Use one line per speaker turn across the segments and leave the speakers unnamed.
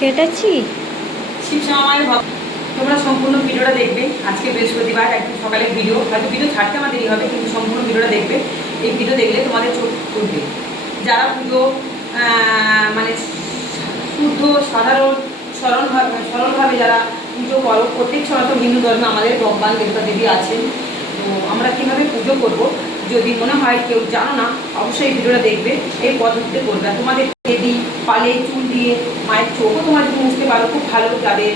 কেটেছি?
সময় তোমরা সম্পূর্ণ ভিডিওটা দেখবে। আজকে বৃহস্পতিবার, একদম সকালে ভিডিও। হয়তো ভিডিও ছাড়তে আমার দেরি হবে, কিন্তু সম্পূর্ণ ভিডিওটা দেখবে। এই ভিডিও দেখলে তোমাদের চোখ খুলবে যারা পুজো মানে শুদ্ধ, সাধারণ সরলভাবে সরলভাবে যারা পুজো করো, প্রত্যেক সনাতন হিন্দু ধর্মে আমাদের ভগবান দেবতা দেবী আছেন। তো আমরা কীভাবে পুজো করব? যদি মনে হয় কেউ জানো না, অবশ্যই ভিডিওটা দেখবে, এই পদ্ধতিতে করবে। তোমাদের দেবী পালে, চুল দিয়ে, মায়ের চোখও তোমার যদি মুছতে পারো, খুব ভালো যাদের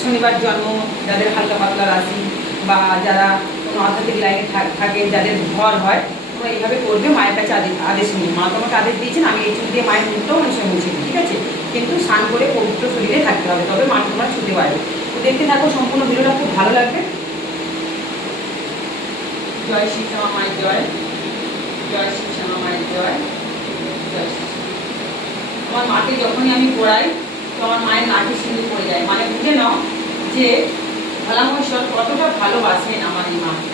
শনিবার জন্ম, যাদের হালকা পাতলা রাশি বা যারা কোনো আধ্যাত্মিক লাইনে থাকে, যাদের ঘর হয়, তোমরা এইভাবে করবে, মায়ের কাছে আদেশ আদেশ নিয়ে। মা তোমাকে আদেশ দিয়েছেন, আমি এই চুল দিয়ে মায়ের মুখটাও অনেক সময় মুছে ঠিক আছে? কিন্তু স্নান করে পবিত্র শরীরে থাকতে হবে, তবে মা তোমরা ছুটে পারবে। তো দেখতে থাকো, সম্পূর্ণ ভিডিওটা খুব ভালো লাগবে। জয় শ্রী শ্যামা মায়ের জয় জয় শ্রী শ্যামা মায়ের জয় জয় আমার মাকে যখনই আমি পড়াই তো আমার মায়ের নাকি সিঁদুর পড়ে যায়। মানে বুঝে নাও যে ভোলামহেশ্বর কতটা ভালোবাসেন আমার এই মাকে।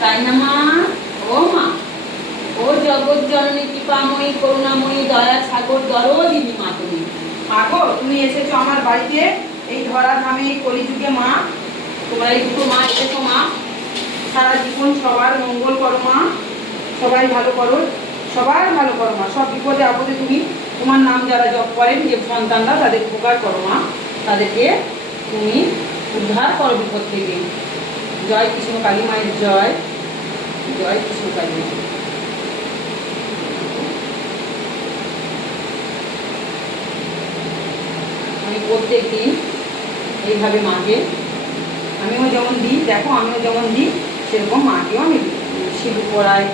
তাই না মা? ও মা। ও জগৎ জননী কৃপাময়ী, করুণাময়ী, দয়া সাগর, দরদিনী মা তুমি। মা গো তুমি এসেছ আমার বাড়িতে। এই ধরা ধামে কলিযুগে মা। তোমরা এই দুটো মা এসেছ মা। সারা জীবন সবার মঙ্গল করো মা। সবাই ভালো করো। সবার ভালো করো মা। সব বিপদে আপদে তুমি তোমার নাম যারা জপ করেন, যে সন্তানরা, তাদের উপকার করো মা। তাদেরকে তুমি উদ্ধার করো বিপদ থেকে। জয় কৃষ্ণ কালী মায়ের জয়। জয় কৃষ্ণ কালী মা। আমি প্রত্যেক দিন এইভাবে মাকে আমিও যেমন দিই, দেখো আমিও যেমন দিই। সেরকম মাকেও আমি সিঁদুর পরাই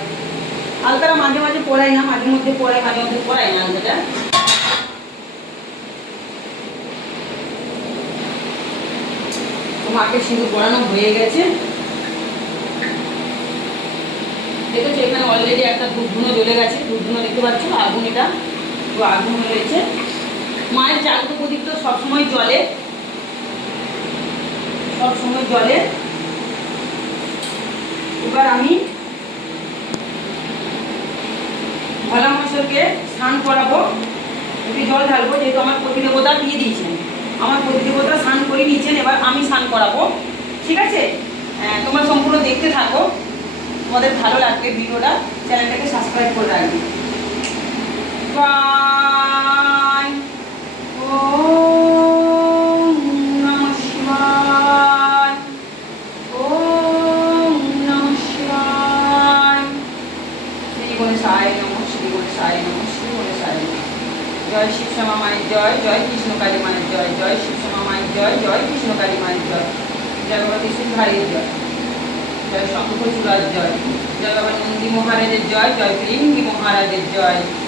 আলতারা মাঝে মাঝে পড়াই না, মাঝে মধ্যে পড়াই মাঝে মধ্যে পড়াই না আলতাটা মাকে সিঁদুর পরানো হয়ে গেছে। দেখেছ, এখানে অলরেডি একটা ধূপধুনো জ্বলে গেছে। ধূপধুনো দেখতে পাচ্ছ, আগুন এটা। তো আগুন রয়েছে মায়ের জাগ্রত প্রদীপ তো সবসময় জলে। সবসময় জলে। এবার আমি ভোলা মহেশ্বরকে স্নান করাবো। একটু জল ঢালবো যেহেতু আমার প্রতিদেবতা দিয়ে দিয়েছেন। আমার প্রতিদেবতা স্নান করে নিয়েছেন এবার আমি স্নান করাবো। ঠিক আছে? আহ, তোমরা সম্পূর্ণ দেখতে থাকো। তোমাদের ভালো লাগবে ভিডিওটা। চ্যানেলটাকে সাবস্ক্রাইব করে রাখবে। বাই ওম নমঃ শিবায় ওম নমঃ শিবায় শ্রী গণেশায় নমঃ শ্রী গণেশায় নমঃ শ্রী গণেশায় নমঃ জয় শিব শ্যামা মায়ের জয় জয় কৃষ্ণ কালী মায়ের জয় জয় শিব শ্যামা মায়ের জয় জয় কৃষ্ণ কালী মায়ের জয় জয় বাবা কৃষ্ণ ভাইয়ের জয় জয় শঙ্খ চূড়ার জয় জয় বাবা নন্দী মহারাজের জয় জয় বৃঙ্গি যায়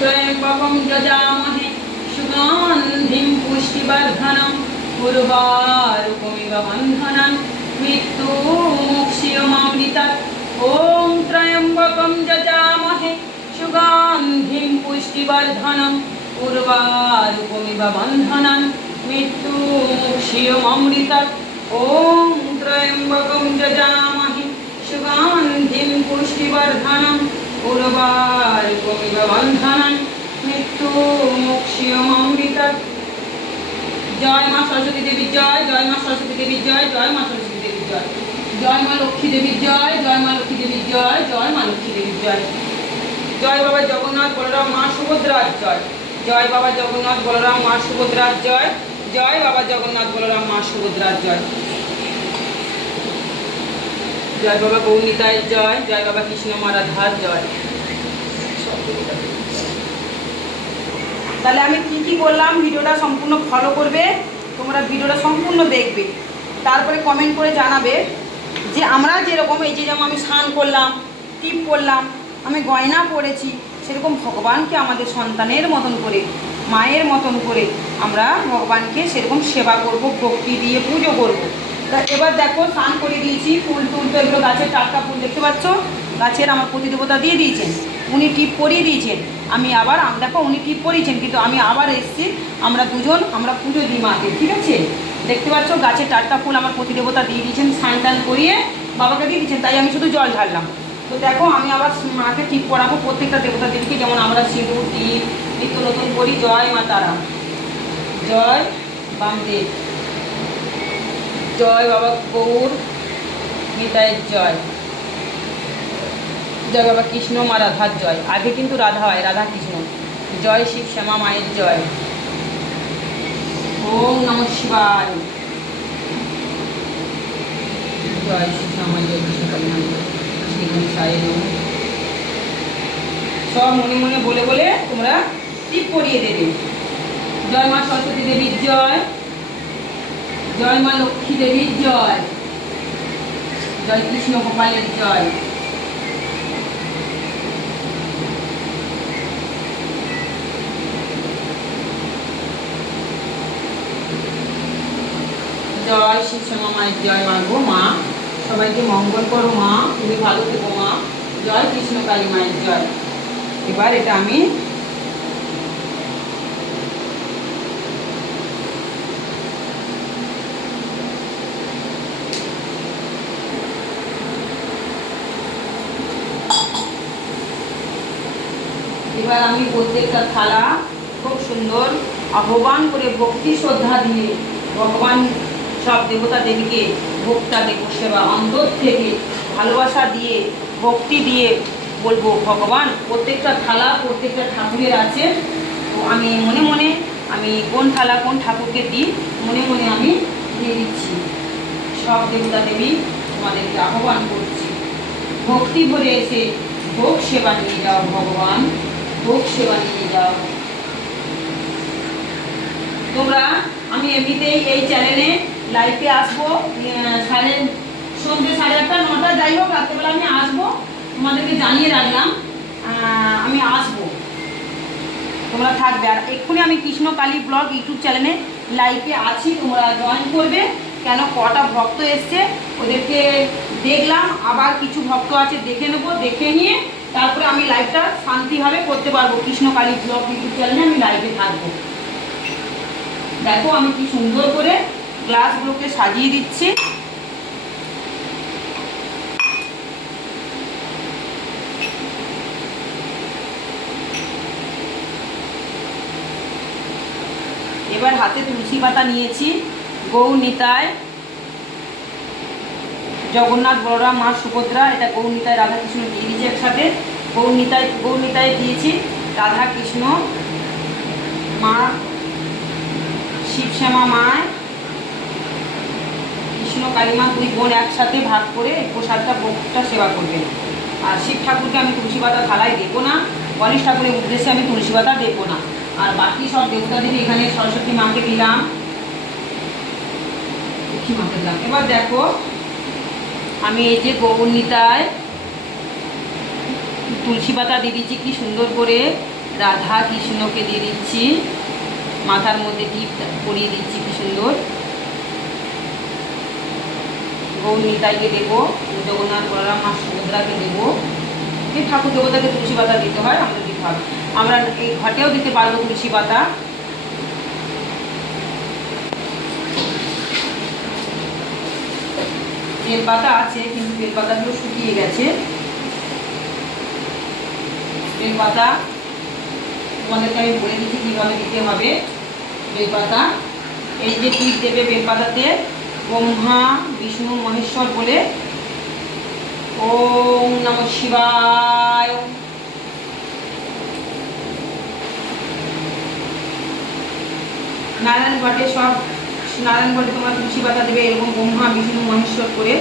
त्र्यम्बकं यजामहे सुगन्धिं पुष्टिवर्धनं उर्वारुकमिव बन्धनं मृत्युमुक्षीयमामृतत् ॐ त्र्यम्बकं यजामहे सुगन्धिं पुष्टिवर्धनम् उर्वारुकमिव बन्धनं मृत्युमुक्षीयमामृतत् ॐ त्र्यम्बकं यजामहे पुष्टिवर्धनम् উর্বারুকমিব বন্ধনন মৃত্যু মুক্ষিয়মৃত জয় মা সরস্বতী দেবীর জয় জয় মা সরস্বতী দেবীর জয় জয় মা সরস্বতী দেবীর জয় জয় মা লক্ষ্মী দেবীর জয় জয় মা লক্ষ্মী দেবীর জয় জয় মা লক্ষ্মী দেবীর জয় জয় বাবা জগন্নাথ বলরাম মা সুভদ্রার জয় জয় বাবা জগন্নাথ বলরাম মা সুভদ্রার জয় জয় বাবা জগন্নাথ বলরাম মা সুভদ্রার জয় জয় বাবা গৌনিতায়ের জয় জয় বাবা কৃষ্ণ মারাধার জয়। তাহলে আমি কি কি বললাম? ভিডিওটা সম্পূর্ণ ফলো করবে, তোমরা ভিডিওটা সম্পূর্ণ দেখবে। তারপরে কমেন্ট করে জানাবে যে আমরা যেরকম এই যে যেমন আমি স্নান করলাম টিপ করলাম, আমি গয়না পরেছি, সেরকম ভগবানকে আমাদের সন্তানের মতন করে, মায়ের মতন করে আমরা ভগবানকে সেরকম সেবা করব, ভক্তি দিয়ে পুজো করব। এবার দেখো, স্নান করে দিয়েছি, ফুল টুল তো এগুলো গাছের টাটকা ফুল দেখতে পাচ্ছ। গাছের আমার প্রতিদেবতা দিয়ে দিয়েছেন, উনি টিপ পরিয়ে দিয়েছেন। আমি আবার দেখো, উনি টিপ পরিয়েছেন, কিন্তু আমি আবার এসেছি, আমরা দুজন, আমরা পুজো দিই মাকে, ঠিক আছে? দেখতে পাচ্ছ, গাছের টাটকা ফুল আমার প্রতি দেবতা দিয়ে দিয়েছেন, স্নান টান করিয়ে বাবাকে দিয়ে দিয়েছেন, তাই আমি শুধু জল ঢাললাম। তো দেখো, আমি আবার মাকে ঠিক করাবো প্রত্যেকটা দেবতা দেবীকে যেমন আমরা সিঁদুর দ্বীপ নিত্য নতুন করি, জয় মা তারা। জয় বামদেব। জয় বাবা গৌর নিতায়ের জয়। জয় বাবা কৃষ্ণ, মা রাধার জয়। আগে কিন্তু রাধা হয়, রাধা কৃষ্ণ। জয় শিব শ্যামা মায়ের জয়। ওম নম শিবায়। জয় শিব শ্যামা জয়, কৃষ্ণ শ্রী নমঃ। সব মনে মনে বলে বলে তোমরা টিপ পরিয়ে দেবে। জয় মা সরস্বতী দেবীর জয়। জয় মা লক্ষ্মী দেবীর জয়। জয় কৃষ্ণ গোপালের জয়। জয় শ্যামা মায়ের জয় মা গো মা। সবাইকে মঙ্গল করো মা, তুমি ভালো থেকো মা। জয় কৃষ্ণ কালী মায়ের জয়। এবার এটা আমি এবার আমি প্রত্যেকটা থালা খুব সুন্দর আহ্বান করে ভক্তি শ্রদ্ধা দিয়ে ভগবান সব দেবতা দেবীকে ভোগটা দেব সেবা অন্তর থেকে ভালোবাসা দিয়ে, ভক্তি দিয়ে বলব, ভগবান, প্রত্যেকটা থালা প্রত্যেকটা ঠাকুরের আছে। তো আমি মনে মনে আমি কোন থালা কোন ঠাকুরকে দিই, মনে মনে আমি দিয়ে দিচ্ছি। সব দেবতা দেবী তোমাদেরকে আহ্বান করছি। ভক্তি ভরে এসে ভোগ সেবা নিয়ে যাও ভগবান। ভোগ সেবা নিয়ে যাও। তোমরা, আমি এমনিতেই এই চ্যানেলে লাইভে আসব। সাড়ে সন্ধ্যে সাড়ে আটটা, নটা যাই হোক, রাত্রেবেলা আমি আসব। তোমাদেরকে জানিয়ে রাখলাম আমি আসব। তোমরা থাকবে। আর এক্ষুনি আমি কৃষ্ণ কালী ব্লগ ইউটিউব চ্যানেলে লাইভে আছি। তোমরা জয়েন করবে। কেন? কটা ভক্ত এসছে, ওদেরকে দেখলাম। আবার কিছু ভক্ত আছে, দেখে নেব, দেখে নিয়ে তারপরে আমি লাইভটা শান্তিভাবে করতে পারব। কৃষ্ণ কালী ব্লগ ইউটিউব চ্যানেলে আমি লাইভে থাকব। দেখো আমি কি সুন্দর করে গ্লাসগুলোকে সাজিয়ে দিচ্ছি। এবার হাতে তুলসী পাতা নিয়েছি। গৌ নিতায় জগন্নাথ, বলরাম, মা সুভদ্রা, এটা গৌর নিতায় রাধা কৃষ্ণ দিয়ে দিয়েছি একসাথে। গৌর নিতায় গৌর নিতায় দিয়েছি রাধা কৃষ্ণ মা শিব শ্যামা মায়, কৃষ্ণ, কালীমা দুই বোন একসাথে ভাগ করে প্রসাদটা, ভোগটা সেবা করবেন। আর শিব ঠাকুরকে আমি তুলসী পাতা থালায় দেবো না, গণেশ ঠাকুরের উদ্দেশ্যে আমি তুলসী পাতা দেবো না। আর বাকি সব দেবতা দেবী এখানে সরস্বতী মাকে দিলাম। লক্ষ্মী মাকে দিলাম। এবার দেখো আমি এই যে গৌরনিতায় তুলসী পাতা দিয়ে দিচ্ছি, কি সুন্দর করে রাধা কৃষ্ণকে দিয়ে দিচ্ছি। মাথার মধ্যে টিপ পরিয়ে দিচ্ছি, কি সুন্দর। গৌর নিতাইকে দেবো, জগন্নাথ বলরাম মা সুভদ্রাকে দেবো। ঠাকুর দেবতাকে তুলসী পাতা দিতে হয় আমাদের দিতে হবে। আমরা এই ঘটেও দিতে পারব তুলসী পাতা। বেলপাতা আছে, কিন্তু বেলপাতাগুলো শুকিয়ে গেছে। বেলপাতা তোমাদেরকে আমি বলে দিচ্ছি কীভাবে দিতে হবে। বেলপাতা এই যে টিপ দেবে বেলপাতাতে ব্রহ্মা, বিষ্ণু, মহেশ্বর বলে ওম নম শিবায়। নারায়ণ ঘটে সব। নারায়ণ ঘটে তোমার তুলসী পাতা দেবে, এরকম ব্রহ্মা বিষ্ণু মহেশ্বর করে।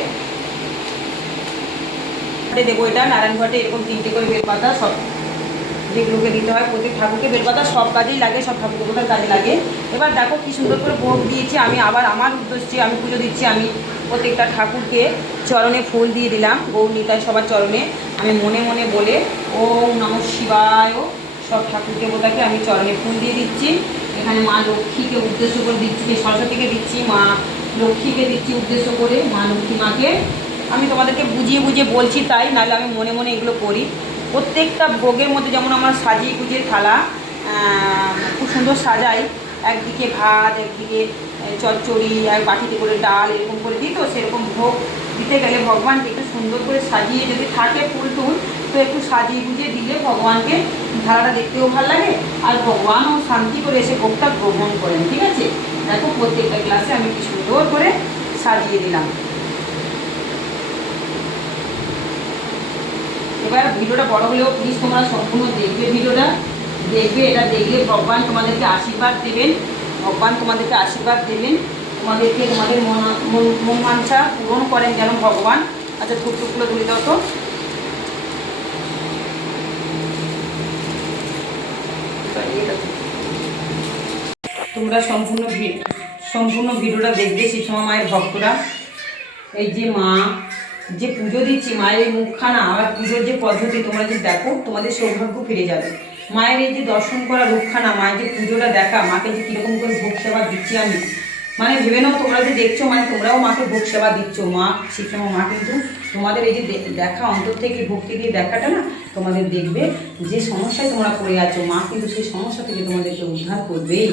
দেবো এটা নারায়ণ ঘটে এরকম তিনটে করে বেলপাতা, সব যেগুলোকে দিতে হয়, প্রত্যেক ঠাকুরকে বেলপাতা সব কাজেই লাগে, সব ঠাকুর দেবতার কাজে লাগে। এবার দেখো কি সুন্দর করে ভোগ দিয়েছি, আমি আবার আমার উদ্দেশ্যে আমি পুজো দিচ্ছি, আমি প্রত্যেকটা ঠাকুরকে চরণে ফুল দিয়ে দিলাম, গৌর নিতাই সবার চরণে। আমি মনে মনে বলে ও নম শিবায়, সব ঠাকুর দেবতাকে আমি চরণে ফুল দিয়ে দিচ্ছি। এখানে মা লক্ষ্মীকে উদ্দেশ্য করে দিচ্ছি, সরস্বতীকে দিচ্ছি, মা লক্ষ্মীকে দিচ্ছি উদ্দেশ্য করে, মা লক্ষ্মী মাকে। আমি তোমাদেরকে বুঝিয়ে বুঝিয়ে বলছি তাই, নাহলে আমি মনে মনে এগুলো করি। প্রত্যেকটা ভোগের মধ্যে যেমন আমার সাজিয়ে গুজিয়ে থালা খুব সুন্দর সাজাই। একদিকে ভাত, একদিকে চচ্চড়ি, আর বাটিতে করে ডাল এরকম করে দিই। তো সেরকম ভোগ দিতে গেলে ভগবানকে একটু সুন্দর করে সাজিয়ে যদি থাকে ফুল টুল তো একটু সাজিয়ে গুজিয়ে দিলে ভগবানকে ধারাটা দেখতেও ভালো লাগে আর ভগবানও শান্তি করে এসে ভোগটা গ্রহণ করেন, ঠিক আছে? দেখো প্রত্যেকটা গ্লাসে আমি কি সুন্দর করে সাজিয়ে দিলাম। এবার ভিডিওটা বড় হলেও প্লিজ তোমরা সম্পূর্ণ দেখবে ভিডিওটা। দেখবে, এটা দেখলে ভগবান তোমাদেরকে আশীর্বাদ দেবেন, ভগবান তোমাদেরকে আশীর্বাদ দেবেন। তোমাদেরকে তোমাদের মন, মন- মন মানসা পূরণ করেন যেন ভগবান। আচ্ছা ধূপ টুকগুলো তুলে দাও তো। তোমরা সম্পূর্ণ সম্পূর্ণ ভিডিওটা দেখবে শিবসমা মায়ের ভক্তরা। এই যে মা, যে পুজো দিচ্ছি, মায়ের এই মুখখানা আর পুজোর যে পদ্ধতি, তোমরা যে দেখো, তোমাদের সৌভাগ্য ফিরে যাবে। মায়ের এই যে দর্শন করা রূপখানা, মায়ের যে পুজোটা দেখা, মাকে যে কীরকম করে ভোগ সেবা দিচ্ছি আমি মানে ভেবে নাও তোমরা যে দেখছ মানে তোমরাও মাকে ভোগ সেবা দিচ্ছ। মা শিবসমা মা কিন্তু তোমাদের এই যে দেখা অন্তর থেকে ভক্তি দিয়ে দেখাটা না, তোমাদের দেখবে যে সমস্যায় তোমরা পড়ে আছো, মা কিন্তু সেই সমস্যা থেকে তোমাদেরকে উদ্ধার করবেই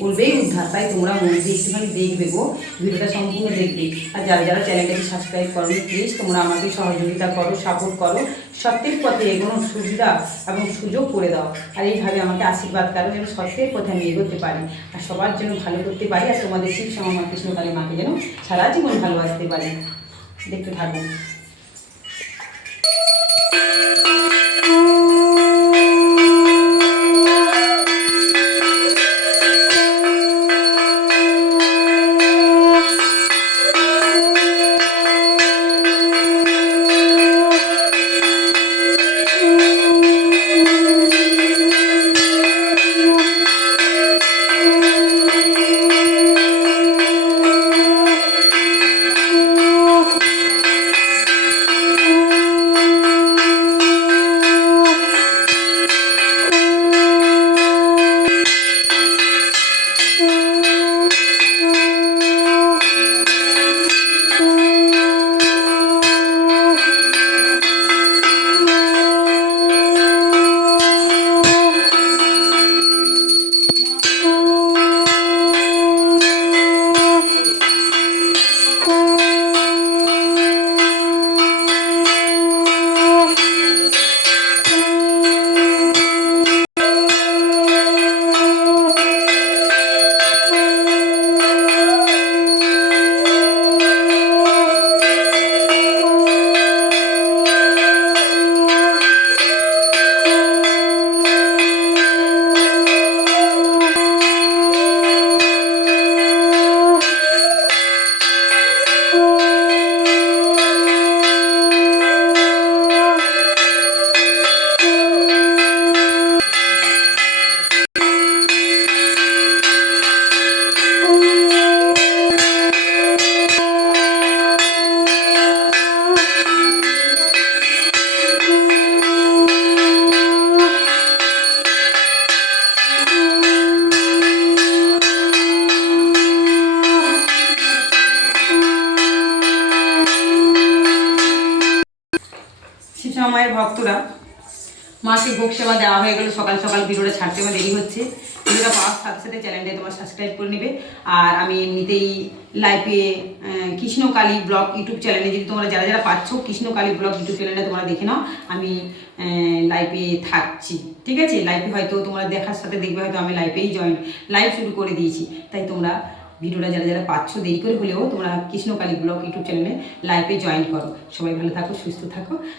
করবেই উদ্ধার, তাই তোমরা মন দিয়ে একটুখানি দেখবে গো, ভিডিওটা সম্পূর্ণ দেখবে। আর যারা যারা চ্যানেলটাকে সাবস্ক্রাইব করো প্লিজ তোমরা আমাকে সহযোগিতা করো সাপোর্ট করো, সত্যের পথে এগোনো সুবিধা এবং সুযোগ করে দাও। আর এইভাবে আমাকে আশীর্বাদ করো, যেন সত্যের পথে আমি এগোতে পারি। আর সবার জন্য ভালো করতে পারি, আর তোমাদের শিব সমা কৃষ্ণকালী মাকে যেন সারা জীবন ভালোবাসতে পারি। দেখতে থাকো। Música মাসিক ভোগ সেবা দেওয়া হয়ে গেল, সকাল সকাল ভিডিওটা ছাড়তে আমার দেরি হচ্ছে। ভিডিওটা পাওয়ার সাথে সাথে চ্যানেলটা তোমার সাবস্ক্রাইব করে নেবে। আর আমি এমনিতেই লাইভে কৃষ্ণকালী ব্লগ ইউটিউব চ্যানেলে যদি তোমরা যারা যারা পাচ্ছ কৃষ্ণকালী ব্লগ ইউটিউব চ্যানেলটা তোমরা দেখে নাও। আমি লাইফে থাকছি, ঠিক আছে? লাইফে হয়তো তোমরা দেখার সাথে দেখবে, হয়তো আমি লাইভেই জয়েন লাইভ শুরু করে দিয়েছি। তাই তোমরা ভিডিওটা যারা যারা পাচ্ছ, দেরি করে হলেও তোমরা কৃষ্ণকালী ব্লগ ইউটিউব চ্যানেলে লাইভে জয়েন করো। সবাই ভালো থাকো, সুস্থ থাকো।